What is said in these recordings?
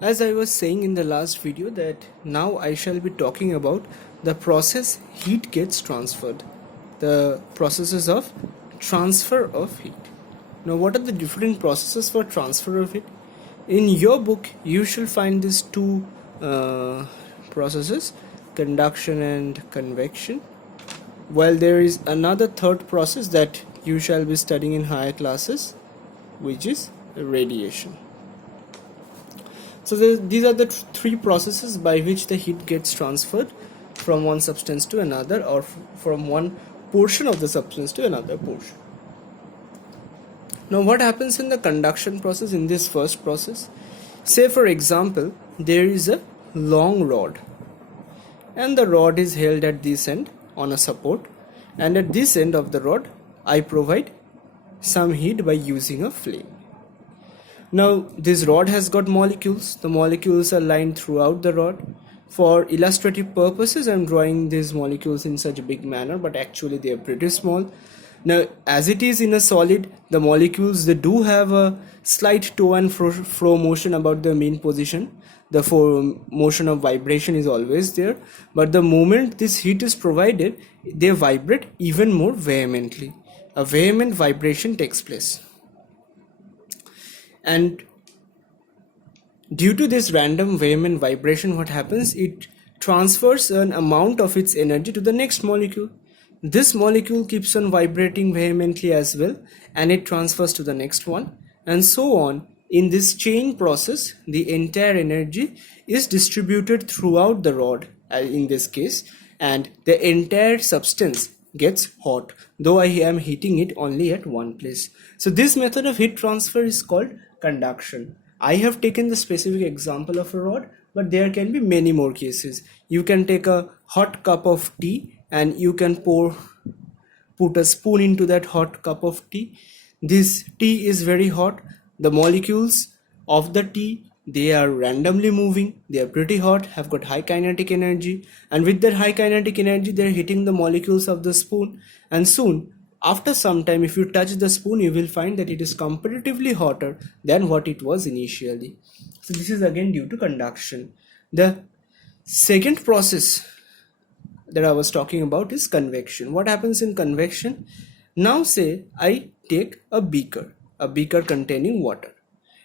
As I was saying in the last video that now I shall be talking about the process heat gets transferred, the processes of transfer of heat. Now what are the different processes for transfer of heat? In your book you shall find these two processes, conduction and convection, while there is another third process that you shall be studying in higher classes, which is radiation. So these are the three processes by which the heat gets transferred from one substance to another, or from one portion of the substance to another portion. Now what happens in the conduction process, in this first process? Say for example, there is a long rod and the rod is held at this end on a support, and at this end of the rod I provide some heat by using a flame. Now this rod has got molecules. The molecules are lined throughout the rod. For illustrative purposes I am drawing these molecules in such a big manner, but actually they are pretty small. Now as it is in a solid, the molecules, they do have a slight to and fro motion about the mean position. The motion of vibration is always there, but the moment this heat is provided, they vibrate even more vehemently. A vehement vibration takes place. And due to this random vehement vibration, what happens? It transfers an amount of its energy to the next molecule. This molecule keeps on vibrating vehemently as well, and it transfers to the next one, and so on. In this chain process, the entire energy is distributed throughout the rod, in this case, and the entire substance gets hot, though I am heating it only at one place. So this method of heat transfer is called conduction. I have taken the specific example of a rod, but there can be many more cases. You can take a hot cup of tea and you can put a spoon into that hot cup of tea. This tea is very hot. The molecules of the tea, they are randomly moving, they are pretty hot, have got high kinetic energy, and with that high kinetic energy they are hitting the molecules of the spoon, and soon after some time, if you touch the spoon, you will find that it is comparatively hotter than what it was initially. So this is again due to conduction. The second process that I was talking about is convection. What happens in convection? Now say I take a beaker containing water,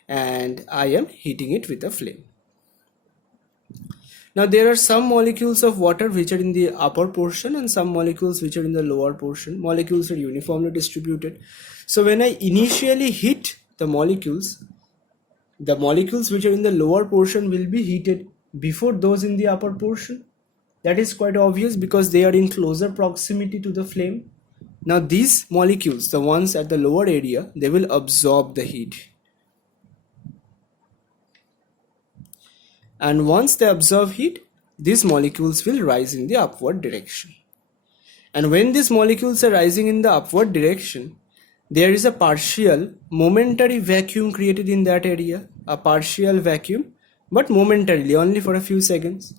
and I am heating it with a flame. Now there are some molecules of water which are in the upper portion and some molecules which are in the lower portion. Molecules are uniformly distributed. So when I initially heat the molecules which are in the lower portion will be heated before those in the upper portion. That is quite obvious because they are in closer proximity to the flame. Now these molecules, the ones at the lower area, they will absorb the heat. And once they absorb heat, these molecules will rise in the upward direction. And when these molecules are rising in the upward direction, there is a partial momentary vacuum created in that area, a partial vacuum, but momentarily, only for a few seconds.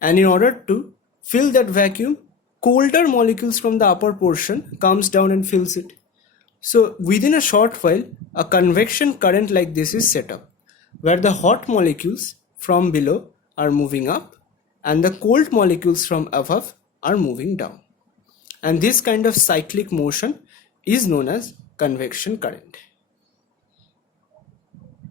And in order to fill that vacuum, colder molecules from the upper portion comes down and fills it. So within a short while, a convection current like this is set up, where the hot molecules from below are moving up and the cold molecules from above are moving down. And this kind of cyclic motion is known as convection current.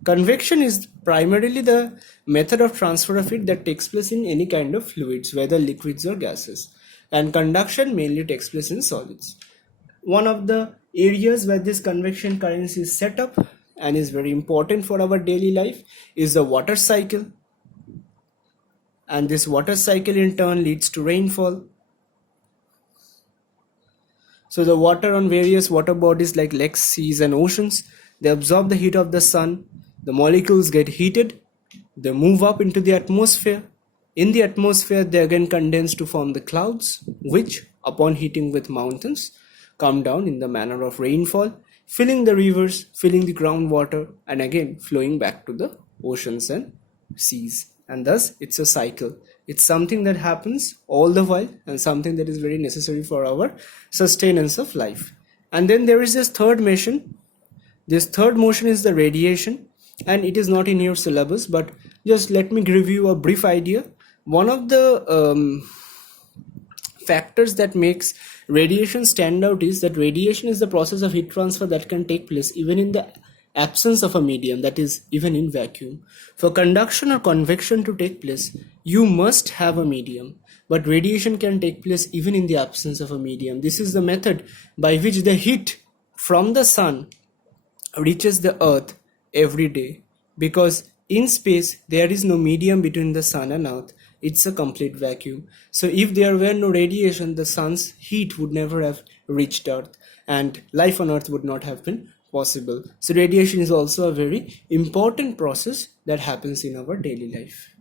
Convection is primarily the method of transfer of heat that takes place in any kind of fluids, whether liquids or gases. And conduction mainly takes place in solids. One of the areas where this convection current is set up and is very important for our daily life is the water cycle. And this water cycle in turn leads to rainfall. So the water on various water bodies like lakes, seas and oceans, they absorb the heat of the sun. The molecules get heated. They move up into the atmosphere. In the atmosphere, they again condense to form the clouds, which upon heating with mountains come down in the manner of rainfall, filling the rivers, filling the groundwater, and again flowing back to the oceans and seas. And thus it's a cycle. It's something that happens all the while and something that is very necessary for our sustenance of life. And then there is this third motion. This third motion is the radiation, and it is not in your syllabus, but Just let me give you a brief idea. One of the factors that makes radiation stand out is that radiation is the process of heat transfer that can take place even in the absence of a medium, that is, even in vacuum. For conduction or convection to take place, you must have a medium, but radiation can take place even in the absence of a medium. This is the method by which the heat from the sun reaches the earth every day, because in space there is no medium between the sun and earth. It's a complete vacuum. So if there were no radiation, the sun's heat would never have reached earth, and life on earth would not have been possible. So radiation is also a very important process that happens in our daily life.